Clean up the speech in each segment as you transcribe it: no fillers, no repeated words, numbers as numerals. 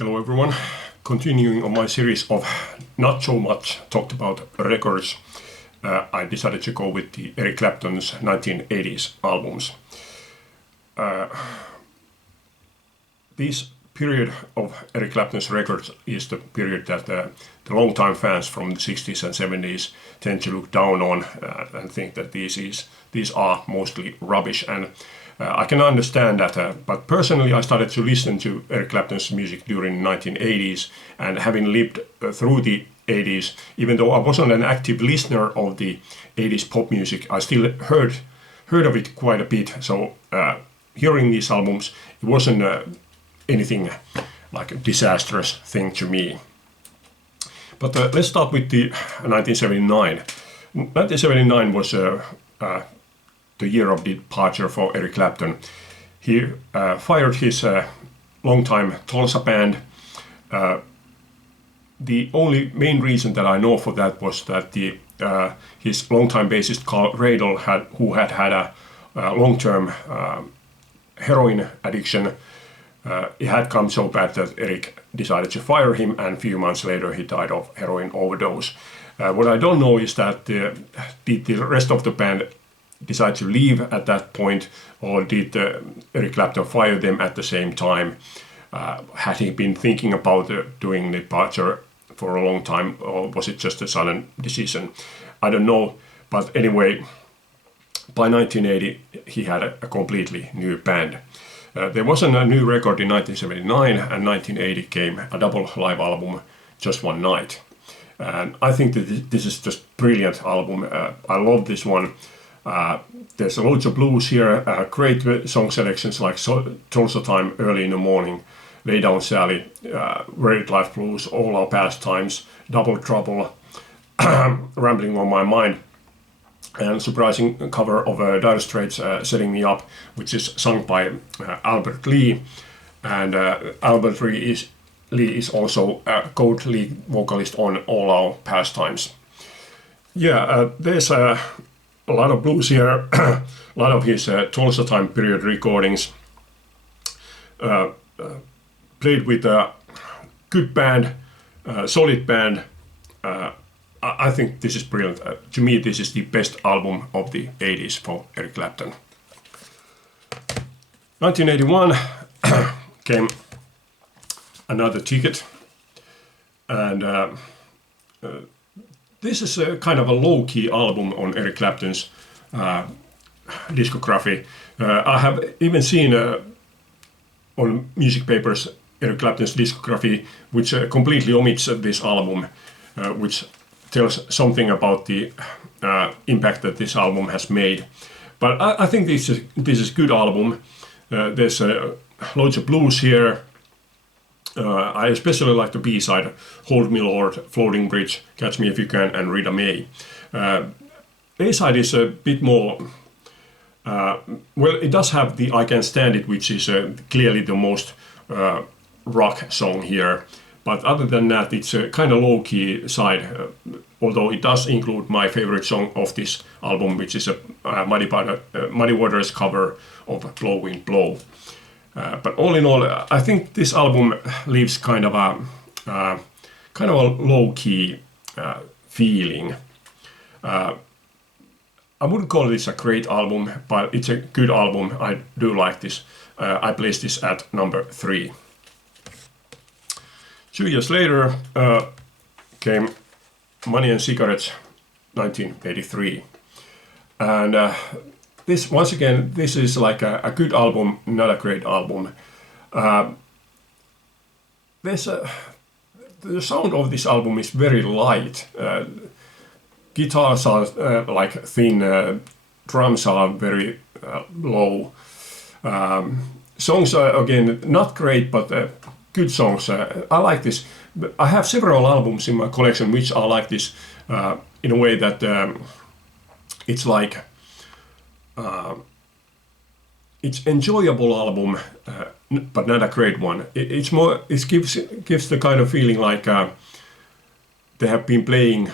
Hello everyone, continuing on my series of not so much talked about records, I decided to go with the Eric Clapton's 1980s albums. This period of Eric Clapton's records is the period that the long-time fans from the 60s and 70s tend to look down on and think that these are mostly rubbish, and I can understand that, but personally I started to listen to Eric Clapton's music during the 1980s, and having lived through the 80s, even though I wasn't an active listener of the 80s pop music, I still heard of it quite a bit. So hearing these albums, it wasn't anything like a disastrous thing to me. But let's start with the 1979. 1979 was the year of departure for Eric Clapton. He fired his longtime Tulsa band. The only main reason that I know for that was that his longtime bassist Carl Radle, who had a long-term heroin addiction, it had come so bad that Eric decided to fire him, and a few months later he died of heroin overdose. What I don't know is that did the rest of the band decide to leave at that point, or did Eric Clapton fire them at the same time? Had he been thinking about doing departure for a long time, or was it just a sudden decision? I don't know, but anyway, by 1980 he had a completely new band. There wasn't a new record in 1979, and 1980 came a double live album, Just One Night. And I think that this is just brilliant album. I love this one. There's loads of blues here, great song selections like Tulsa Time, Early in the Morning, Lay Down Sally, Red Life Blues, All Our Pastimes, Double Trouble, Rambling on My Mind, and surprising cover of Dire Straits' Setting Me Up, which is sung by Albert Lee. And Albert Lee is also a gold lead vocalist on All Our Pastimes. Yeah, there's a lot of blues here, a lot of his Tulsa time period recordings, played with a good band, solid band. I think this is brilliant. To me, this is the best album of the 80s for Eric Clapton. 1981 came Another Ticket, and this is a kind of a low-key album on Eric Clapton's discography. I have even seen on Music Papers Eric Clapton's discography, which completely omits this album, which tells something about the impact that this album has made. But I think this is a good album. There's loads of blues here. I especially like the B-side, Hold Me Lord, Floating Bridge, Catch Me If You Can, and Rita May. A-side is a bit more, well, it does have the I Can't Stand It, which is clearly the most rock song here. But other than that, it's a kind of low-key side, although it does include my favorite song of this album, which is a Muddy Waters cover of Blow Wind Blow. But all in all, I think this album leaves kind of a low-key feeling. I wouldn't call this a great album, but it's a good album. I do like this. I place this at number 3. 2 years later came Money and Cigarettes, 1983, and this, once again, this is like a good album, not a great album. The sound of this album is very light. Guitars are like thin, drums are very low. Songs are, again, not great, but good songs. I like this. I have several albums in my collection which are like this, in a way that it's like it's enjoyable album, but not a great one. It's more. It gives the kind of feeling like they have been playing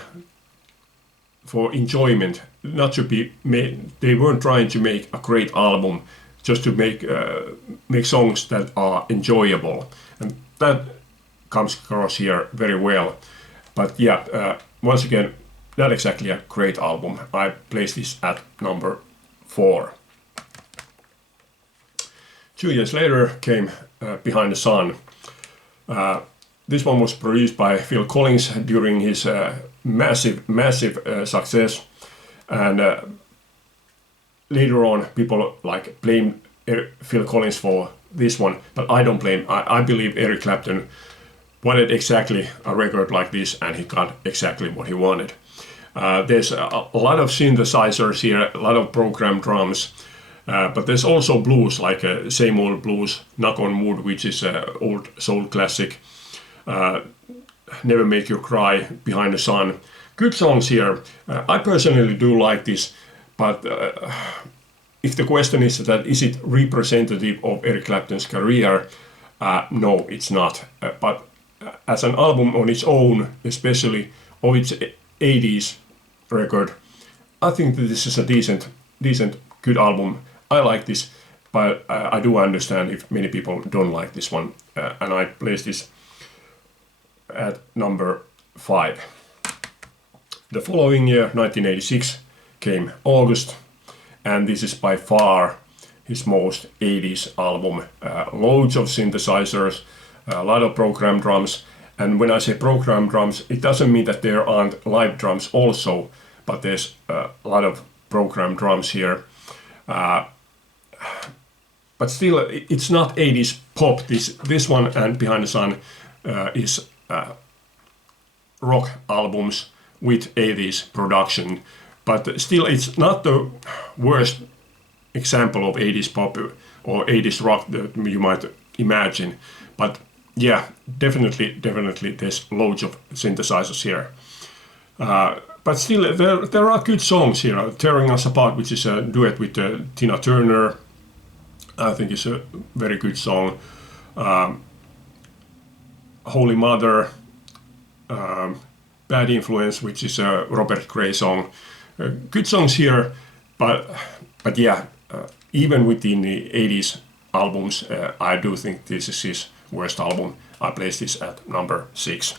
for enjoyment, not to be made. They weren't trying to make a great album, just to make songs that are enjoyable, and that comes across here very well. But yeah, once again, not exactly a great album. I place this at number 4. 2 years later came Behind the Sun. This one was produced by Phil Collins during his massive success, and later on people like blame Phil Collins for this one, but I don't blame. I believe Eric Clapton wanted exactly a record like this, and he got exactly what he wanted. There's a lot of synthesizers here, a lot of programmed drums, but there's also blues, like Same Old Blues, Knock on Wood, which is an old soul classic, Never Make You Cry, Behind the Sun. Good songs here. I personally do like this, but if the question is that is it representative of Eric Clapton's career, no, it's not. But as an album on its own, especially of its 80s record, I think that this is a decent, good album. I like this, but I do understand if many people don't like this one, and I place this at number 5. The following year, 1986, came August, and this is by far his most 80s album. Loads of synthesizers, a lot of programmed drums, and when I say programmed drums, it doesn't mean that there aren't live drums also, but there's a lot of programmed drums here. But still, it's not 80s pop. This one and Behind the Sun is rock albums with 80s production, but still it's not the worst example of 80s pop or 80s rock that you might imagine. But yeah, definitely there's loads of synthesizers here. But still, there are good songs here. Tearing Us Apart, which is a duet with Tina Turner, I think is a very good song. Holy Mother, Bad Influence, which is a Robert Cray song. Good songs here, but yeah, even within the 80s albums, I do think this is his worst album. I place this at number 6.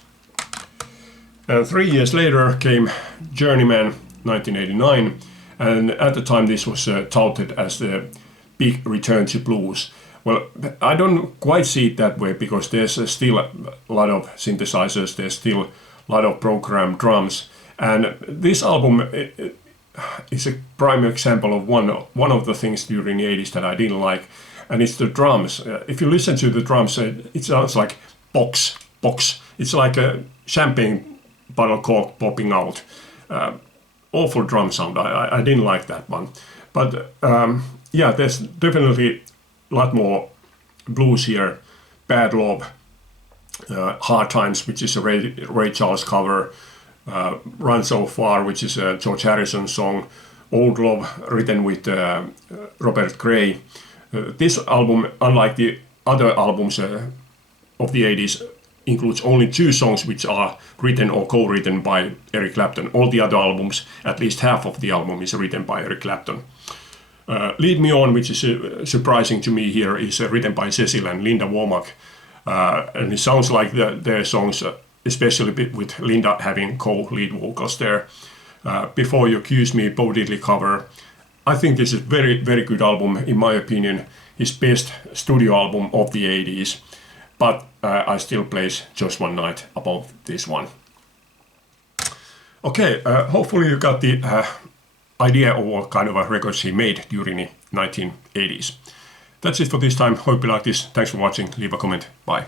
And 3 years later came Journeyman, 1989, and at the time this was touted as the big return to blues. Well, I don't quite see it that way, because there's still a lot of synthesizers, there's still a lot of programmed drums, and this album is a prime example of one of the things during the 80s that I didn't like, and it's the drums. If you listen to the drums, it sounds like box. It's like a champagne bottle cork popping out. Awful drum sound. I didn't like that one. But yeah, there's definitely a lot more blues here. Bad Love, Hard Times, which is a Ray Charles cover, Run So Far, which is a George Harrison song, Old Love, written with Robert Cray. This album, unlike the other albums of the 80s, includes only 2 songs which are written or co-written by Eric Clapton. All the other albums, at least half of the album, is written by Eric Clapton. Lead Me On, which is surprising to me here, is written by Cecil and Linda Womack. And it sounds like their songs, especially with Linda having co-lead vocals there. Before You Accuse Me, Bo Diddley cover. I think this is a very good album, in my opinion, his best studio album of the 80s. But I still place Just One Night above this one. Okay, hopefully you got the idea of what kind of records he made during the 1980s. That's it for this time. Hope you like this. Thanks for watching. Leave a comment. Bye.